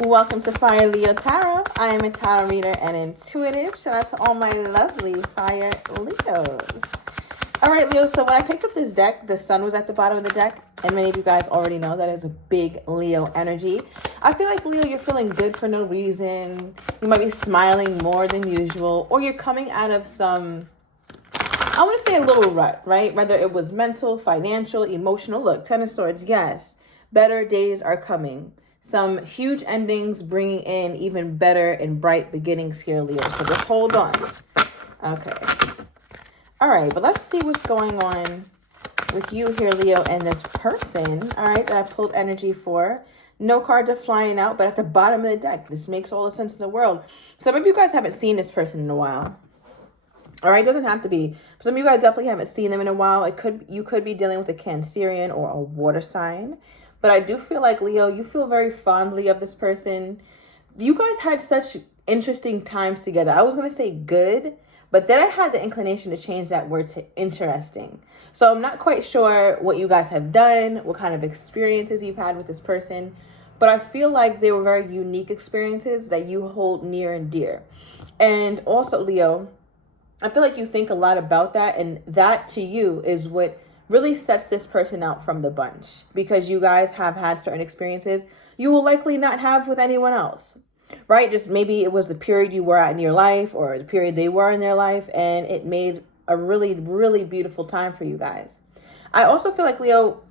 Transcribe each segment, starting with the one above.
Welcome to Fire Leo Tarot. I am a tarot reader and intuitive. Shout out to all my lovely Fire Leos. All right, Leo, so when I picked up this deck, the sun was at the bottom of the deck, and many of you guys already know that is a big Leo energy. I feel like, Leo, you're feeling good for no reason. You might be smiling more than usual, or you're coming out of some, I want to say a little rut, right? Whether it was mental, financial, emotional. Look, Ten of Swords, yes. Better days are coming. Some huge endings bringing in even better and bright beginnings here, Leo. So just hold on. Okay. All right, but let's see what's going on with you here, Leo, and this person, all right, that I pulled energy for. No cards are flying out, but at the bottom of the deck, this makes all the sense in the world. Some of you guys haven't seen this person in a while. All right, doesn't have to be. Some of you guys definitely haven't seen them in a while. You could be dealing with a Cancerian or a water sign. But I do feel like, Leo, you feel very fondly of this person. You guys had such interesting times together. I was going to say good, but then I had the inclination to change that word to interesting. So I'm not quite sure what you guys have done, what kind of experiences you've had with this person. But I feel like they were very unique experiences that you hold near and dear. And also, Leo, I feel like you think a lot about that, and that to you is what really sets this person out from the bunch, because you guys have had certain experiences you will likely not have with anyone else, right? Just maybe it was the period you were at in your life or the period they were in their life, and it made a really, really beautiful time for you guys. I also feel like, Leo,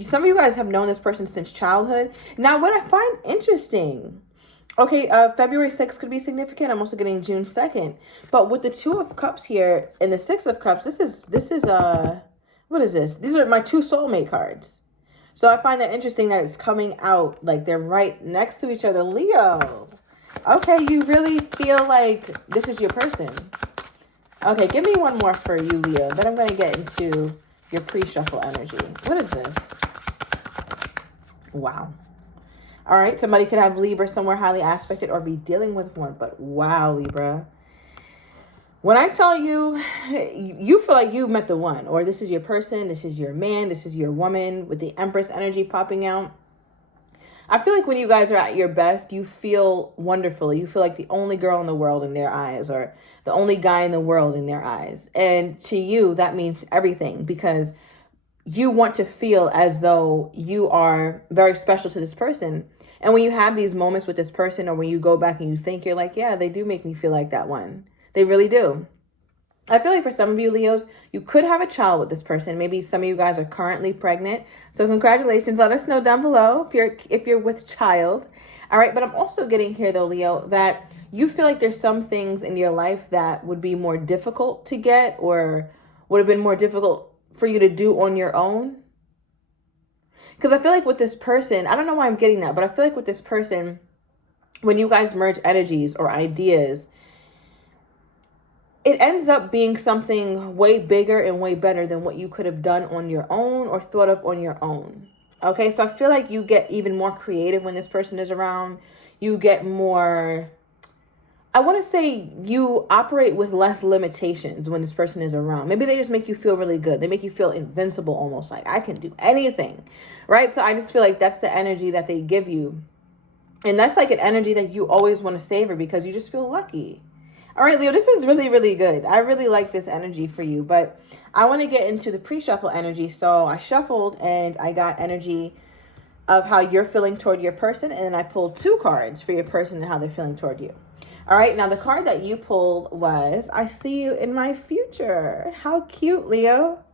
some of you guys have known this person since childhood. Now, what I find interesting, okay, February 6th could be significant. I'm also getting June 2nd. But with the Two of Cups here and the Six of Cups, this is what is this? These are my two soulmate cards. So I find that interesting that it's coming out like they're right next to each other. Leo. Okay, you really feel like this is your person. Okay, give me one more for you, Leo. Then I'm going to get into your pre-shuffle energy. What is this? Wow. All right, somebody could have Libra somewhere highly aspected or be dealing with one, but wow, Libra. When I tell you, you feel like you met the one, or this is your person, this is your man, this is your woman, with the Empress energy popping out. I feel like when you guys are at your best, you feel wonderful. You feel like the only girl in the world in their eyes, or the only guy in the world in their eyes. And to you, that means everything, because you want to feel as though you are very special to this person. And when you have these moments with this person, or when you go back and you think, you're like, yeah, they do make me feel like that one. They really do. I feel like for some of you, Leos, you could have a child with this person. Maybe some of you guys are currently pregnant. So congratulations. Let us know down below if you're with child. All right. But I'm also getting here, though, Leo, that you feel like there's some things in your life that would be more difficult to get, or would have been more difficult for you to do on your own. Because I feel like with this person, I don't know why I'm getting that, but I feel like with this person, when you guys merge energies or ideas, it ends up being something way bigger and way better than what you could have done on your own or thought up on your own. Okay, so I feel like you get even more creative when this person is around. You get more, I want to say you operate with less limitations when this person is around. Maybe they just make you feel really good. They make you feel invincible, almost like I can do anything, right? So I just feel like that's the energy that they give you. And that's like an energy that you always want to savor because you just feel lucky. All right, Leo, this is really, really good. I really like this energy for you, but I want to get into the pre-shuffle energy. So I shuffled and I got energy of how you're feeling toward your person. And then I pulled two cards for your person and how they're feeling toward you. All right, now the card that you pulled was, I see you in my future. How cute, Leo.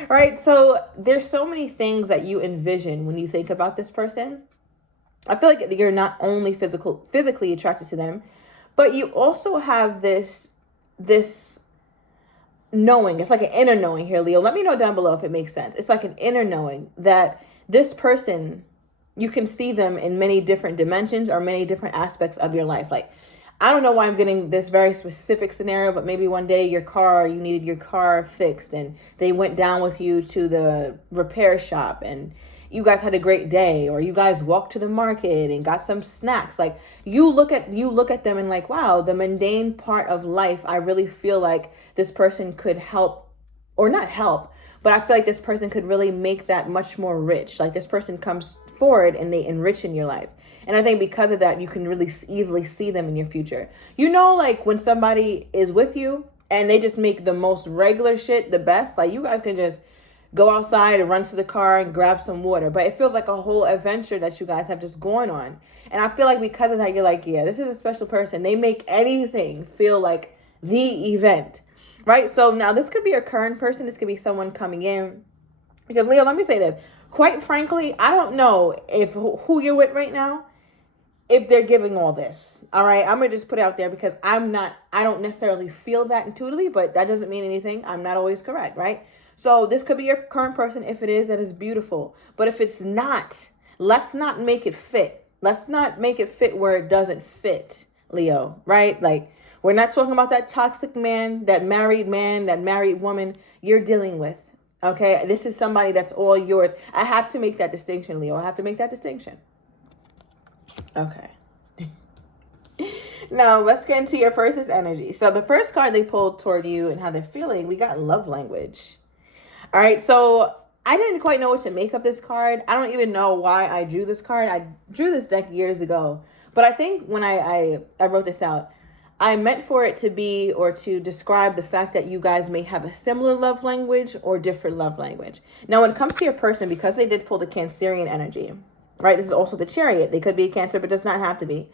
All right, so there's so many things that you envision when you think about this person. I feel like you're not only physically attracted to them, but you also have this knowing. It's like an inner knowing here, Leo. Let me know down below if it makes sense. It's like an inner knowing that this person, you can see them in many different dimensions or many different aspects of your life. Like, I don't know why I'm getting this very specific scenario, but maybe one day you needed your car fixed and they went down with you to the repair shop and you guys had a great day, or you guys walked to the market and got some snacks. Like you look at them and like, wow, the mundane part of life, I really feel like this person could help, or not help, but I feel like this person could really make that much more rich. Like this person comes forward and they enrich in your life. And I think because of that, you can really easily see them in your future. You know, like when somebody is with you and they just make the most regular shit the best, like you guys can just go outside and run to the car and grab some water. But it feels like a whole adventure that you guys have just going on. And I feel like because of that, you're like, yeah, this is a special person. They make anything feel like the event, right? So now this could be a current person. This could be someone coming in. Because Leo, let me say this. Quite frankly, I don't know if who you're with right now, if they're giving all this. All right. I'm going to just put it out there because I don't necessarily feel that intuitively, but that doesn't mean anything. I'm not always correct, right? So this could be your current person. If it is, that is beautiful. But if it's not, let's not make it fit. Let's not make it fit where it doesn't fit, Leo, right? Like we're not talking about that toxic man, that married woman you're dealing with. Okay, this is somebody that's all yours. I have to make that distinction, Leo. I have to make that distinction. Okay. Now, let's get into your person's energy. So the first card they pulled toward you and how they're feeling, we got love language. All right, so I didn't quite know what to make of this card. I don't even know why I drew this card. I drew this deck years ago. But I think when I wrote this out, I meant for it to be or to describe the fact that you guys may have a similar love language or different love language. Now, when it comes to your person, because they did pull the Cancerian energy, right? This is also the Chariot. They could be a Cancer, but does not have to be.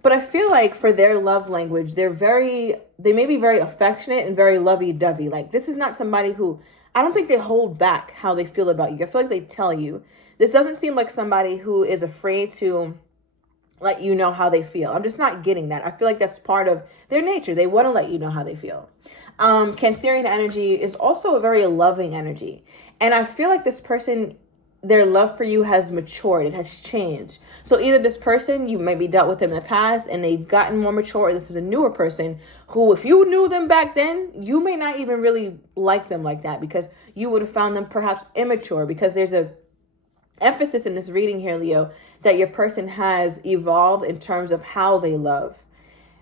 But I feel like for their love language, they may be very affectionate and very lovey-dovey. Like this is not somebody who, I don't think they hold back how they feel about you. I feel like they tell you. This doesn't seem like somebody who is afraid to let you know how they feel. I'm just not getting that. I feel like that's part of their nature. They want to let you know how they feel. Cancerian energy is also a very loving energy. And I feel like this person, their love for you has matured. It has changed. So either this person, you maybe dealt with them in the past and they've gotten more mature, or this is a newer person who, if you knew them back then, you may not even really like them like that because you would have found them perhaps immature, because there's a emphasis in this reading here, Leo, that your person has evolved in terms of how they love,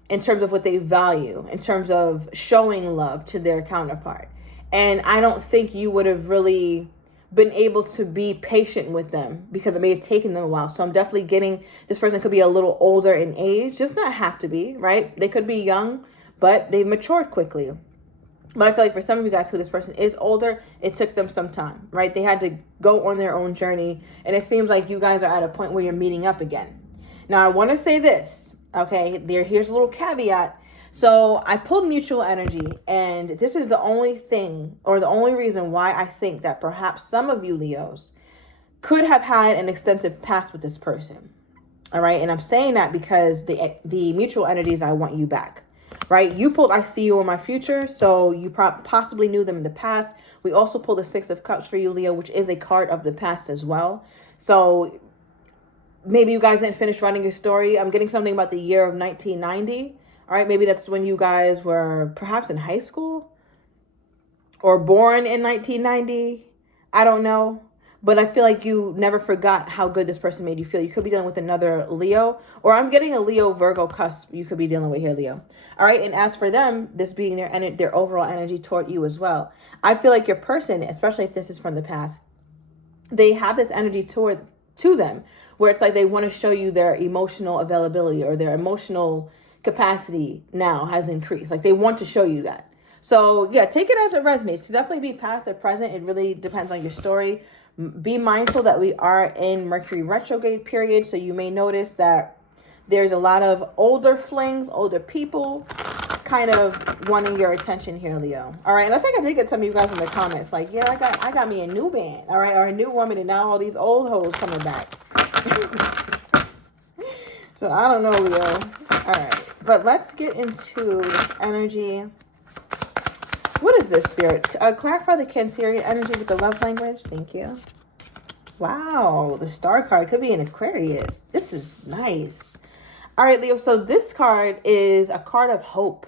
in terms of what they value, in terms of showing love to their counterpart. And I don't think you would have really been able to be patient with them because it may have taken them a while. So I'm definitely getting this person could be a little older in age, does not have to be, right? They could be young, but they've matured quickly. But I feel like for some of you guys who this person is older, it took them some time, right? They had to go on their own journey. And it seems like you guys are at a point where you're meeting up again. Now, I want to say this, okay? Here's a little caveat. So I pulled mutual energy, and this is the only thing or the only reason why I think that perhaps some of you Leos could have had an extensive past with this person. All right. And I'm saying that because the mutual energies, I want you back. Right? You pulled, I see you in my future. So you possibly knew them in the past. We also pulled the Six of Cups for you, Leo, which is a card of the past as well. So maybe you guys didn't finish writing your story. I'm getting something about the year of 1990. All right. Maybe that's when you guys were perhaps in high school or born in 1990. I don't know. But I feel like you never forgot how good this person made you feel. You could be dealing with another Leo, or I'm getting a Leo Virgo cusp you could be dealing with here, Leo. All right. And as for them, this being their overall energy toward you as well. I feel like your person, especially if this is from the past, they have this energy to them where it's like they want to show you their emotional availability or their emotional capacity now has increased. Like they want to show you that. So yeah, take it as it resonates. To definitely be past or present, it really depends on your story. Be mindful that we are in Mercury retrograde period. So you may notice that there's a lot of older flings, older people kind of wanting your attention here, Leo. All right. And I think I did get some of you guys in the comments like, yeah, I got me a new man. All right. Or a new woman. And now all these old hoes coming back. So I don't know, Leo. All right. But let's get into this energy. What is this, Spirit? Clarify the Cancerian energy with the love language. Thank you. Wow. The star card could be an Aquarius. This is nice. All right, Leo. So this card is a card of hope,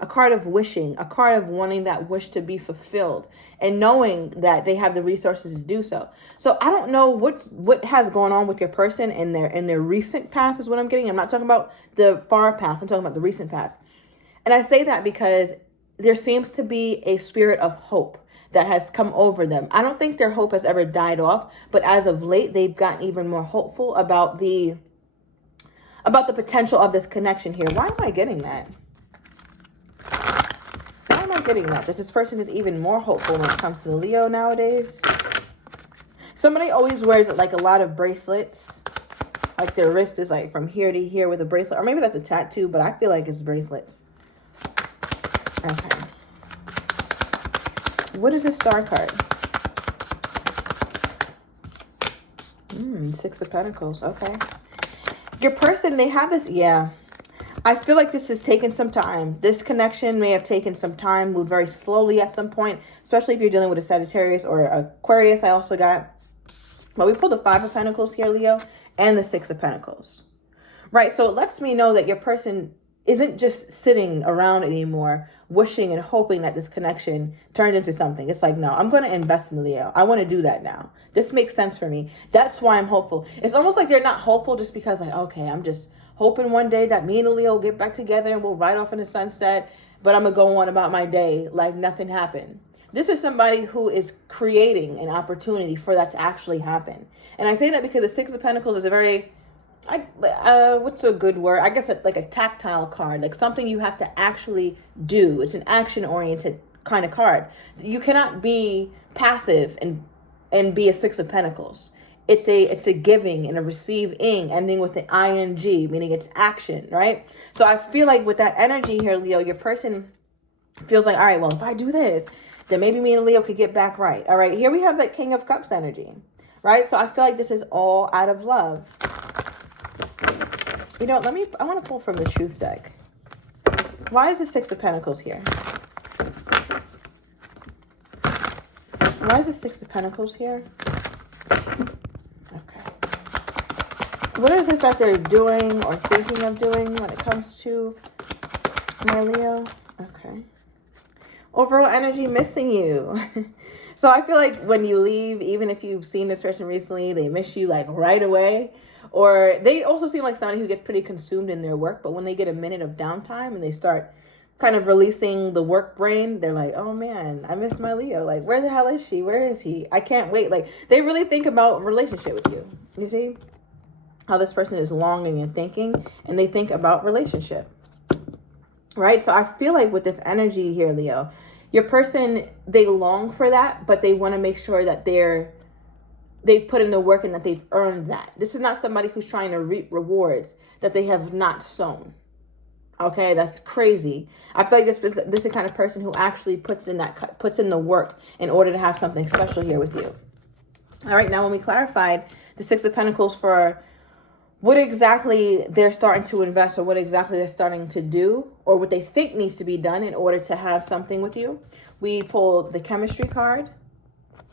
a card of wishing, a card of wanting that wish to be fulfilled and knowing that they have the resources to do so. So I don't know what has gone on with your person in their recent past is what I'm getting. I'm not talking about the far past. I'm talking about the recent past. And I say that because there seems to be a spirit of hope that has come over them. I don't think their hope has ever died off, but as of late, they've gotten even more hopeful about the about the potential of this connection here. Why am I getting that? Why am I getting that? That this person is even more hopeful when it comes to the Leo nowadays. Somebody always wears like a lot of bracelets. Like their wrist is like from here to here with a bracelet. Or maybe that's a tattoo, but I feel like it's bracelets. Okay. What is this star card? Six of Pentacles. Okay. Your person, they have this, yeah. I feel like this has taken some time. This connection may have taken some time, moved very slowly at some point, especially if you're dealing with a Sagittarius or Aquarius. I also got, but we pulled the Five of Pentacles here, Leo, and the Six of Pentacles. Right, so it lets me know that your person isn't just sitting around anymore, wishing and hoping that this connection turns into something. It's like, no, I'm going to invest in Leo. I want to do that now. This makes sense for me. That's why I'm hopeful. It's almost like they're not hopeful just because like, okay, I'm just hoping one day that me and Leo will get back together and we'll ride off in the sunset, but I'm going to go on about my day like nothing happened. This is somebody who is creating an opportunity for that to actually happen. And I say that because the Six of Pentacles is a very, what's a good word? I guess like a tactile card, like something you have to actually do. It's an action-oriented kind of card. You cannot be passive and be a Six of Pentacles. It's a giving and a receiving, ending with an ing, meaning it's action, right? So I feel like with that energy here, Leo, your person feels like, all right, well, if I do this, then maybe me and Leo could get back right. All right, here we have that King of Cups energy, right? So I feel like this is all out of love. You know, I want to pull from the Truth deck. Why is the Six of Pentacles here? Why is the Six of Pentacles here? Okay. What is this that they're doing or thinking of doing when it comes to my Leo? Okay. Overall energy, missing you. So I feel like when you leave, even if you've seen this person recently, they miss you like right away. Or they also seem like somebody who gets pretty consumed in their work. But when they get a minute of downtime and they start kind of releasing the work brain, they're like, oh man, I miss my Leo. Like, where the hell is she? Where is he? I can't wait. Like, they really think about relationship with you. You see how this person is longing and thinking, and they think about relationship. Right? So I feel like with this energy here, Leo, your person, they long for that, but they want to make sure that they've put in the work and that they've earned that. This is not somebody who's trying to reap rewards that they have not sown. Okay, that's crazy. I feel like this is the kind of person who actually puts in the work in order to have something special here with you. All right, now when we clarified the Six of Pentacles for what exactly they're starting to invest or what exactly they're starting to do or what they think needs to be done in order to have something with you, we pulled the Chemistry card.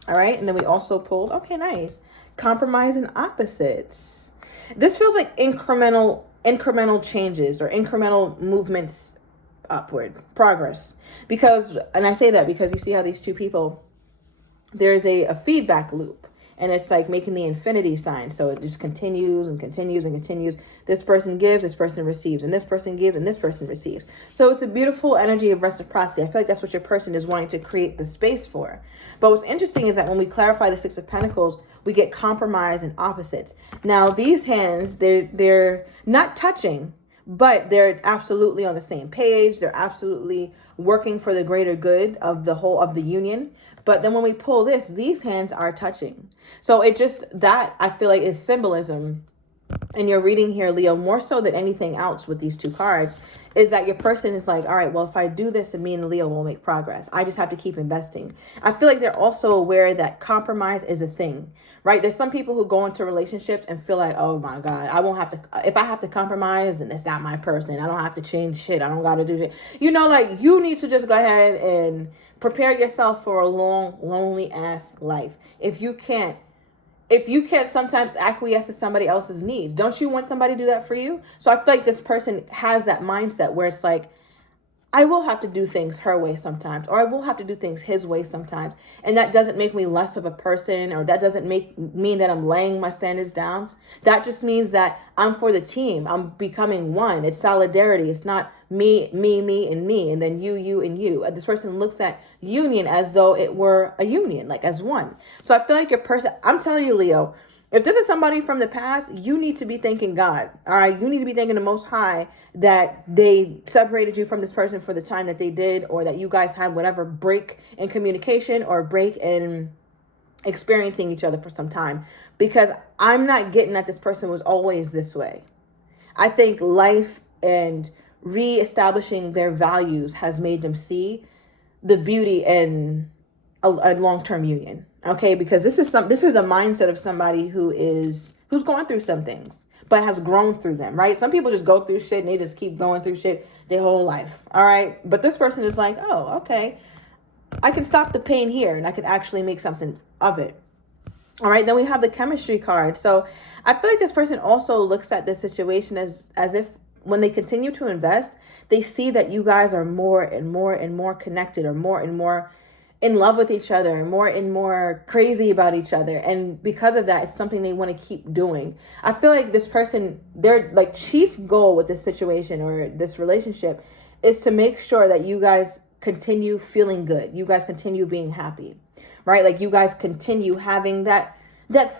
All right, and then we also pulled, okay, nice, Compromise and Opposites. This feels like incremental changes or incremental movements upward, progress. Because, and I say that because you see how these two people, there's a feedback loop. And it's like making the infinity sign. So it just continues and continues and continues. This person gives, this person receives, and this person gives, and this person receives. So it's a beautiful energy of reciprocity. I feel like that's what your person is wanting to create the space for. But what's interesting is that when we clarify the Six of Pentacles, we get compromise and opposites. Now, these hands, they're not touching, but they're absolutely on the same page. They're absolutely working for the greater good of the whole of the union. But then when we pull this, these hands are touching. So it just, that I feel like is symbolism in your reading here, Leo, more so than anything else with these two cards, is that your person is like, all right, well, if I do this, then me and Leo will make progress. I just have to keep investing. I feel like they're also aware that compromise is a thing, right? There's some people who go into relationships and feel like, oh my God, I won't have to, if I have to compromise, then it's not my person. I don't have to change shit. I don't got to do shit. You know, like you need to just go ahead and prepare yourself for a long, lonely ass life. If you can't sometimes acquiesce to somebody else's needs, don't you want somebody to do that for you? So I feel like this person has that mindset where it's like, I will have to do things her way sometimes, or I will have to do things his way sometimes. And that doesn't make me less of a person, or that doesn't mean that I'm laying my standards down. That just means that I'm for the team. I'm becoming one. It's solidarity. It's not me, and me, and then you, and you. This person looks at union as though it were a union, like as one. So I feel like your person, I'm telling you, Leo, If this is somebody from the past, you need to be thanking God. All right. You need to be thanking the Most High that they separated you from this person for the time that they did, or that you guys had whatever break in communication or break in experiencing each other for some time. Because I'm not getting that this person was always this way. I think life and reestablishing their values has made them see the beauty in a long-term union. Okay, because this is a mindset of somebody who's gone through some things but has grown through them, right? Some people just go through shit and they just keep going through shit their whole life. All right, but this person is like, oh, okay, I can stop the pain here and I can actually make something of it. All right, then we have the chemistry card. So I feel like this person also looks at this situation as if when they continue to invest, they see that you guys are more and more and more connected, or more and more in love with each other, and more crazy about each other. And because of that, it's something they want to keep doing. I feel like this person, their like chief goal with this situation or this relationship is to make sure that you guys continue feeling good. You guys continue being happy, right? Like you guys continue having that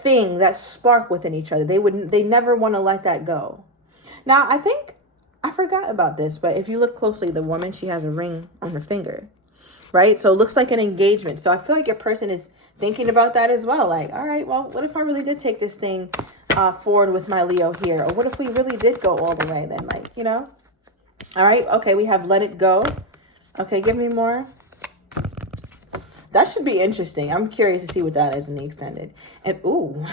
thing, that spark within each other. They never want to let that go. Now, I think I forgot about this, but if you look closely, the woman, she has a ring on her finger, right? So it looks like an engagement. So I feel like your person is thinking about that as well. Like, all right, well, what if I really did take this thing forward with my Leo here? Or what if we really did go all the way then, like, you know? All right, okay, we have let it go. Okay, give me more. That should be interesting. I'm curious to see what that is in the extended. And ooh,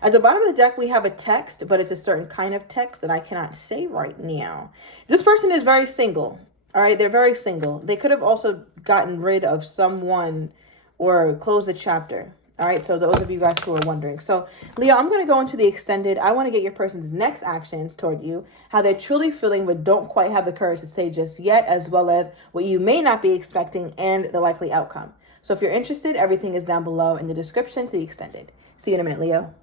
at the bottom of the deck, we have a text, but it's a certain kind of text that I cannot say right now. This person is very single. All right, they're very single. They could have also gotten rid of someone or closed a chapter. All right, so those of you guys who are wondering. So, Leo, I'm going to go into the extended. I want to get your person's next actions toward you, how they're truly feeling but don't quite have the courage to say just yet, as well as what you may not be expecting and the likely outcome. So if you're interested, everything is down below in the description to the extended. See you in a minute, Leo.